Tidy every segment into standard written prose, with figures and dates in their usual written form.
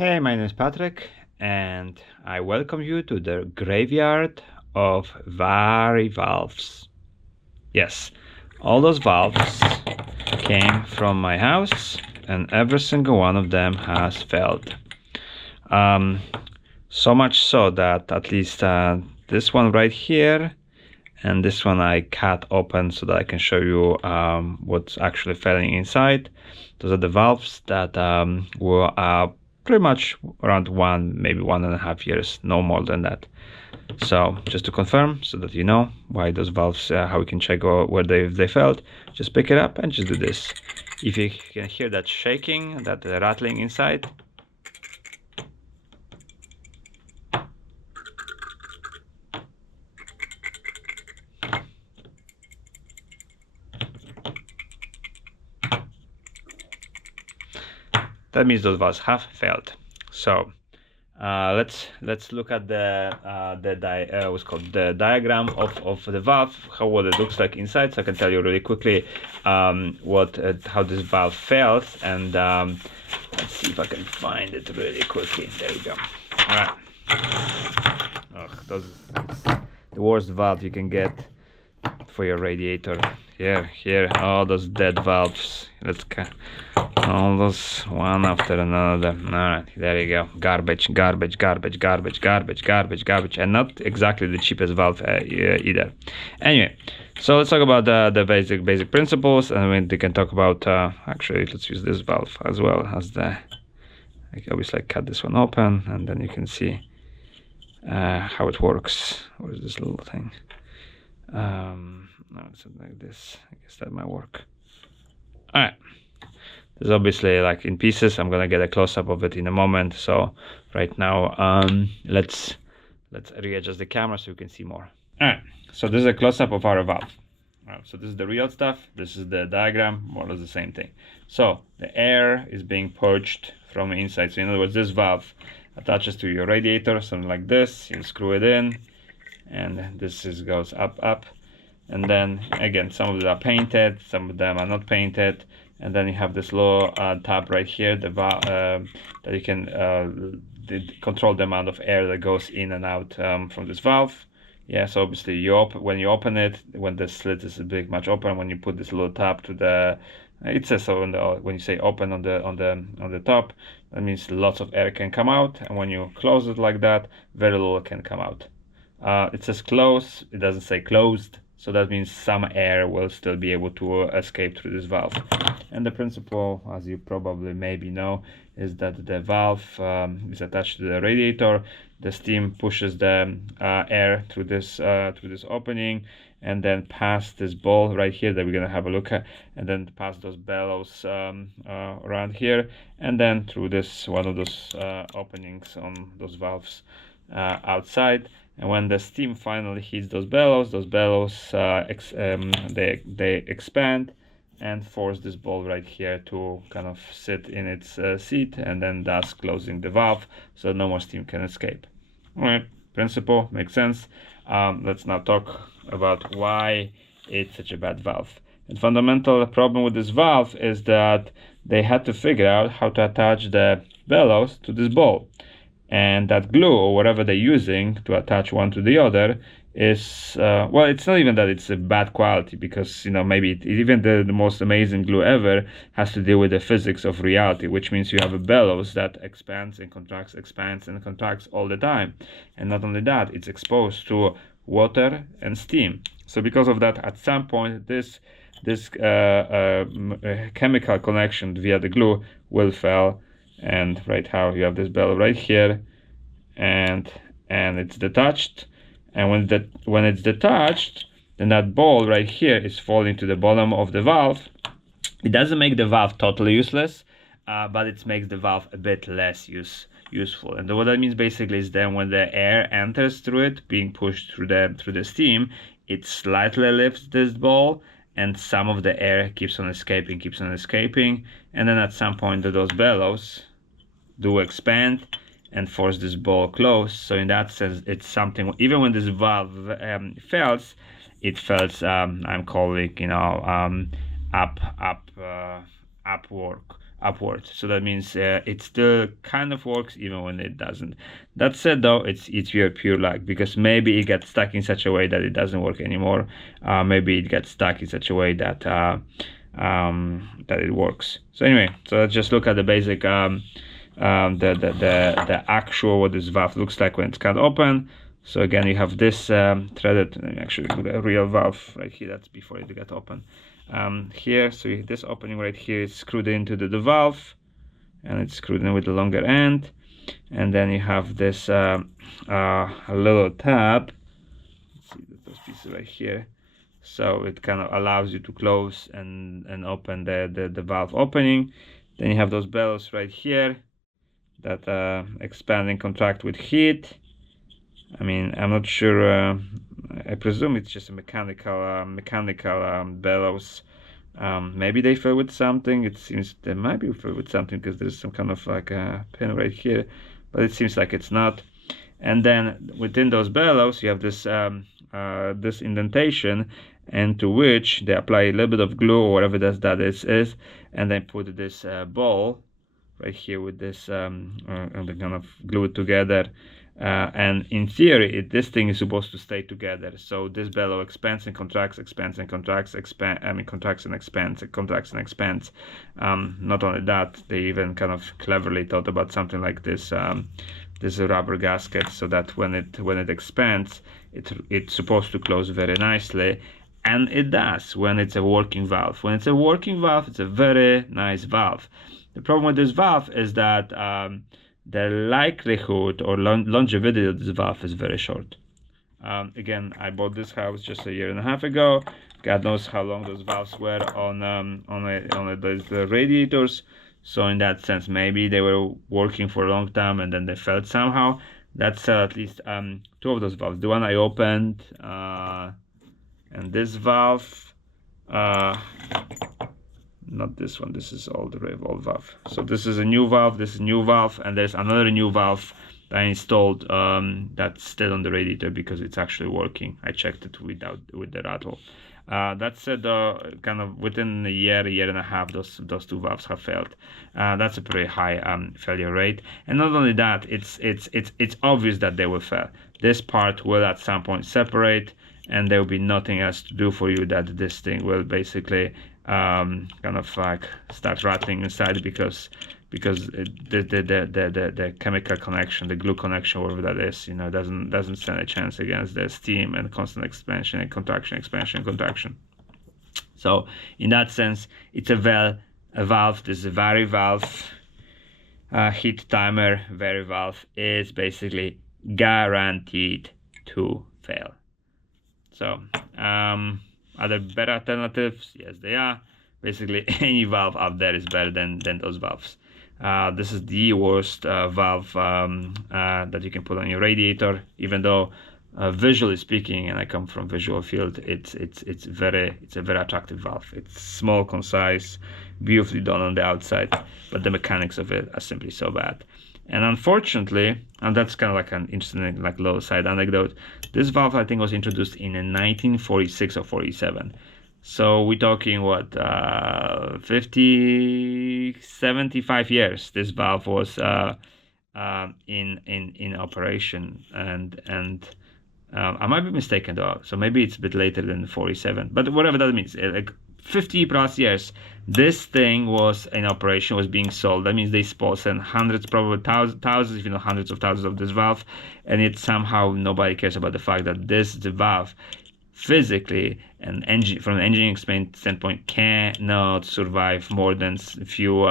Hey, my name is Patrick, and I welcome you to the graveyard of Varivalves. Yes, all those valves came from my house, and every single one of them has failed. So much so that at least this one right here and this one I cut open so that I can show you what's actually failing inside. Those are the valves that were pretty much around maybe 1.5 years, no more than that. So just to confirm, so that you know why those valves, how we can check where they failed, just pick it up and just do this. If you can hear that shaking, that rattling inside, that means those valves have failed. So let's look at the what's called the diagram of the valve, what it looks like inside. So I can tell you really quickly how this valve fails, and let's see if I can find it really quickly. There you go. All right. Oh, the worst valve you can get for your radiator. Here, all those dead valves. All those one after another. All right, there you go. Garbage, and not exactly the cheapest valve either. Anyway, so let's talk about the basic principles, and we can talk about actually let's use this valve as well as I obviously cut this one open, and then you can see how it works. What is this little thing? No, it's something like this. I guess that might work. All right. This is obviously like in pieces. I'm gonna get a close-up of it in a moment. So right now, let's readjust the camera so you can see more. All right. So this is a close-up of our valve. All right. So this is the real stuff. This is the diagram. More or less the same thing. So the air is being purged from the inside. So in other words, this valve attaches to your radiator, something like this. You screw it in, and this goes up. And then again, some of them are painted, some of them are not painted, and then you have this little tab right here, that you can control the amount of air that goes in and out from this valve. Yeah, so obviously when you open it, when the slit is big much open, when you put this little tab to the, it says so when you say open on the top, that means lots of air can come out, and when you close it like that, very little can come out. It says close, it doesn't say closed. So that means some air will still be able to escape through this valve. And the principle, as you probably maybe know, is that the valve is attached to the radiator. The steam pushes the air through this opening, and then past this ball right here that we're gonna have a look at, and then past those bellows around here, and then through this one of those openings on those valves outside. And when the steam finally hits those bellows they expand and force this ball right here to kind of sit in its seat, and then thus closing the valve so that no more steam can escape. All right, principle makes sense. Let's now talk about why it's such a bad valve. The fundamental problem with this valve is that they had to figure out how to attach the bellows to this ball. And that glue, or whatever they're using to attach one to the other, is well, it's not even that it's a bad quality, because maybe even the most amazing glue ever has to deal with the physics of reality, which means you have a bellows that expands and contracts, expands and contracts all the time. And not only that, it's exposed to water and steam. So because of that, at some point this chemical connection via the glue will fail. And right how you have this bellow right here, and it's detached, and when it's detached, then that ball right here is falling to the bottom of the valve. It doesn't make the valve totally useless, but it makes the valve a bit less useful. And what that means basically is then when the air enters through it, being pushed through the steam, it slightly lifts this ball, and some of the air keeps on escaping, and then at some point those bellows do expand and force this ball close. So in that sense, it's something, even when this valve fails, it fails, I'm calling, upward upward. So that means it still kind of works even when it doesn't. That said, though, it's pure luck, because maybe it gets stuck in such a way that it doesn't work anymore. Maybe it gets stuck in such a way that that it works. So anyway, so let's just look at the basic the actual what this valve looks like when it's cut open. So again, you have this threaded, actually a real valve right here. That's before it got open. Here, so this opening right here is screwed into the valve, and it's screwed in with the longer end. And then you have this a little tab. Let's see those pieces right here. So it kind of allows you to close and open the valve opening. Then you have those bellows right here that expand and contract with heat. I mean, I'm not sure. I presume it's just a mechanical bellows. Maybe they fill with something. It seems they might be filled with something because there's some kind of like a pin right here, but it seems like it's not. And then within those bellows, you have this this indentation, into which they apply a little bit of glue or whatever that is, and then put this ball right here with this and they kind of glue it together. And in theory, this thing is supposed to stay together. So this bellow expands and contracts, expands and contracts, contracts and expands, contracts and expands. Not only that, they even kind of cleverly thought about something like this, this rubber gasket, so that when it expands, it's supposed to close very nicely. And it does when it's a working valve. When it's a working valve, it's a very nice valve. The problem with this valve is that the likelihood or longevity of this valve is very short. Again, I bought this house just a year and a half ago. God knows how long those valves were on those radiators. So in that sense, maybe they were working for a long time and then they failed somehow. That's at least two of those valves. The one I opened and this valve. Not this one, this is old valve. So this is a new valve, this is a new valve, and there's another new valve that I installed that's still on the radiator because it's actually working. I checked it with the rattle. That said, kind of within a year and a half, those two valves have failed. That's a pretty high failure rate. And not only that, it's obvious that they will fail. This part will at some point separate, and there will be nothing else to do for you, that this thing will basically kind of like start rattling inside because the chemical connection, the glue connection, whatever that is, doesn't stand a chance against the steam and constant expansion and contraction, expansion, contraction. So in that sense, it's a valve. This is a Varivalve. Heat-Timer Varivalve is basically guaranteed to fail. So are there better alternatives? Yes, they are. Basically, any valve out there is better than those valves. This is the worst valve that you can put on your radiator, even though visually speaking, and I come from visual field, it's a very attractive valve. It's small, concise, beautifully done on the outside, but the mechanics of it are simply so bad. And unfortunately, and that's kind of like an interesting, like, low side anecdote, this valve I think was introduced in 1946 or 47. So we're talking what, 50, 75 years this valve was in operation, and I might be mistaken though, so maybe it's a bit later than 47, but whatever that means, like 50 plus years this thing was in operation, was being sold. That means they sent hundreds, probably thousands, if you know, hundreds of thousands of this valve, and it somehow nobody cares about the fact that the valve physically and from an engineering standpoint cannot survive more than a few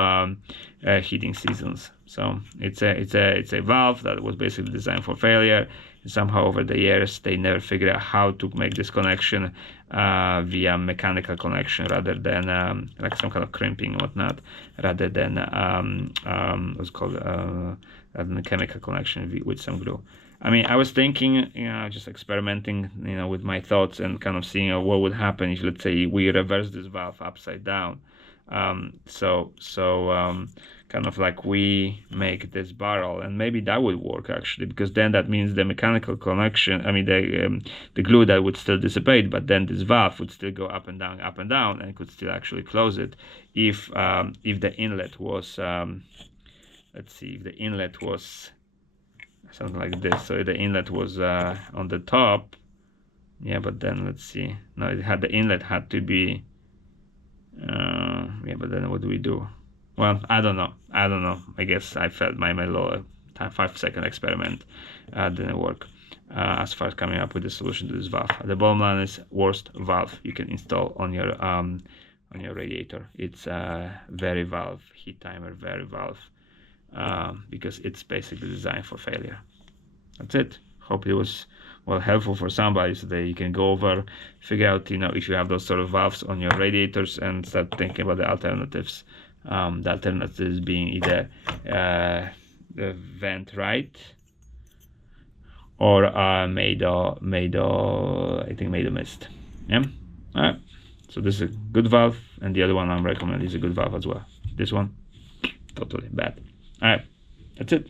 heating seasons. So it's a valve that was basically designed for failure. And somehow over the years they never figured out how to make this connection via mechanical connection rather than like some kind of crimping and whatnot, rather than what's called a chemical connection with some glue. I mean, I was thinking, just experimenting, with my thoughts and kind of seeing what would happen if, let's say, we reverse this valve upside down. kind of like we make this barrel, and maybe that would work actually, because then that means the mechanical connection, I mean the glue that would still dissipate, but then this valve would still go up and down, and could still actually close it if the inlet was let's see, if the inlet was something like this. So the inlet was on the top, yeah, but then let's see, no, it had, the inlet had to be yeah, but then what do we do? Well, I don't know. I guess I failed my little 5-second experiment. Didn't work as far as coming up with a solution to this valve. The bottom line is, worst valve you can install on your radiator. It's a Varivalve, Heat-Timer Varivalve, because it's basically designed for failure. That's it. Hope it was helpful for somebody, so that you can go over, figure out, if you have those sort of valves on your radiators, and start thinking about the alternatives. The alternatives being either the Vent-Rite or Maid-O Mist. Yeah. All right. So this is a good valve, and the other one I'm recommending is a good valve as well. This one, totally bad. All right. That's it.